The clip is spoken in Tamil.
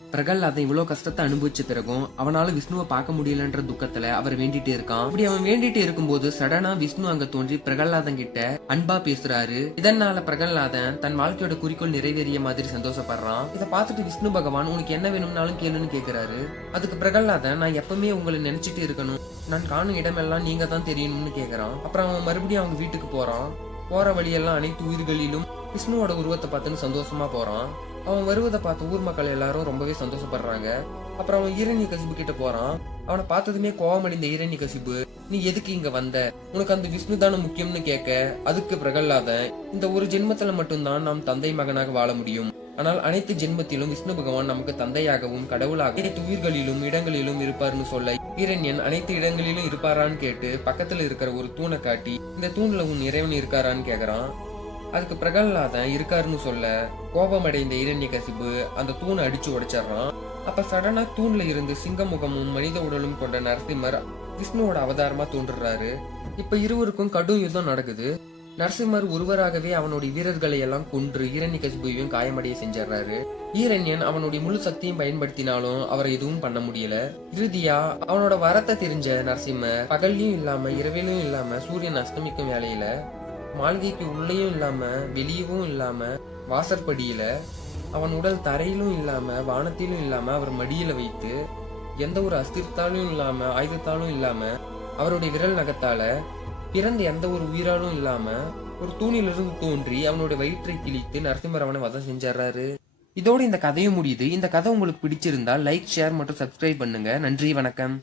பிரகலாதன் இவ்வளவு கஷ்டத்தை அனுபவிச்ச பிறகும் அவனால விஷ்ணுவை பார்க்க முடியலன்ற துக்கத்துல அவர் வேண்டிட்டு இருக்கான். அப்படி அவன் வேண்டிட்டு இருக்கும்போது சடனா விஷ்ணு அங்க தோன்றி பிரகலாதன் கிட்ட அன்பா பேசுறாரு. இதனால பிரகலாதன் தன் வாழ்க்கையோட குறிக்கோள் நிறைவேறிய மாதிரி சந்தோஷப்படுறான். இதை பார்த்துட்டு விஷ்ணு பகவான் உனக்கு என்ன வேணும்னாலும் கேளுன்னு கேக்குறாரு. அதுக்கு பிரகலாதன் நான் எப்பவுமே உங்களை நினைச்சிட்டு இருக்கணும், நான் காணும் இடமெல்லாம் நீங்க தான் தெரியணும்னு கேக்குறான். அப்புறம் அவன் மறுபடியும் அவங்க வீட்டுக்கு போறான். போற வழியெல்லாம் அனைத்து உயிர்களிலும் விஷ்ணுவோட உருவத்தை பார்த்துன்னு சந்தோஷமா போறான். அவன் வருவதை பார்த்து ஊர் மக்கள் எல்லாரும் ரொம்பவே சந்தோஷப்படுறாங்க. அப்புறம் அவன் ஈரண்யகசிபு கிட்ட போறான். அவனை பார்த்ததுமே கோவமடைந்த ஈரண்யகசிபு, நீ எதுக்கு இங்க வந்த, உனக்கு அந்த விஷ்ணு தானே முக்கியம்னு கேட்க, அதுக்கு பிரகலாதன், இந்த ஒரு ஜென்மத்துல மட்டும்தான் நாம் தந்தை மகனாக வாழ முடியும், ஆனால் அனைத்து ஜென்மத்திலும் விஷ்ணு பகவான் நமக்கு தந்தையாகவும் கடவுளாக அனைத்து உயிர்களிலும் இடங்களிலும் இருப்பார்னு சொல்ல, ஈரண்யன் அனைத்து இடங்களிலும் இருப்பாரான்னு கேட்டு பக்கத்துல இருக்கிற ஒரு தூணை காட்டி, இந்த தூண்ல உன் இறைவன் இருக்காரான்னு கேக்குறான். அதுக்கு பிரகலாதன் இருக்காருன்னு சொல்ல கோபமடைந்த ஈரண்யகசிபு அந்த தூணை அடிச்சு உடைச்சிடறான். அப்ப சடனா தூண்ல இருந்து சிங்க முகமும் மனித உடலும் கொண்ட நரசிம்மர் விஷ்ணுவோட அவதாரமா தோன்றுறாரு. இப்ப இருவருக்கும் கடும் யுத்தம் நடக்குது. நரசிம்மர் ஒருவராகவே அவனுடைய வீரர்களை எல்லாம் கொன்று ஈரண்யகசிபுவையும் காயமடைய செஞ்சிடறாரு. ஈரண்யன் அவனுடைய முழு சக்தியும் பயன்படுத்தினாலும் அவரை எதுவும் பண்ண முடியல. இறுதியா அவனோட வரத்தை தெரிஞ்ச நரசிம்மர் பகல்லையும் இல்லாம இரவிலும் இல்லாம சூரியன் அஸ்தமிக்கும் வேலையில மாளிகைக்கு உள்ளேயும் இல்லாம வெளியவும் இல்லாம வாசற்படியில அவன் உடல் தரையிலும் இல்லாம வானத்திலும் இல்லாம அவர் மடியில வைத்து எந்த ஒரு அஸ்திரத்தாலும் இல்லாம ஆயுதத்தாலும் இல்லாம அவருடைய விரல் நகத்தால பிறந்த எந்த ஒரு உயிராலும் இல்லாம ஒரு தூணிலிருந்து தோன்றி அவனுடைய வயிற்றை கிழித்து நரசிம்மர் அவனை வதம் செஞ்சாரு. இதோட இந்த கதையும் முடியுது. இந்த கதை உங்களுக்கு பிடிச்சிருந்தா லைக், ஷேர் மற்றும் சப்ஸ்கிரைப் பண்ணுங்க. நன்றி, வணக்கம்.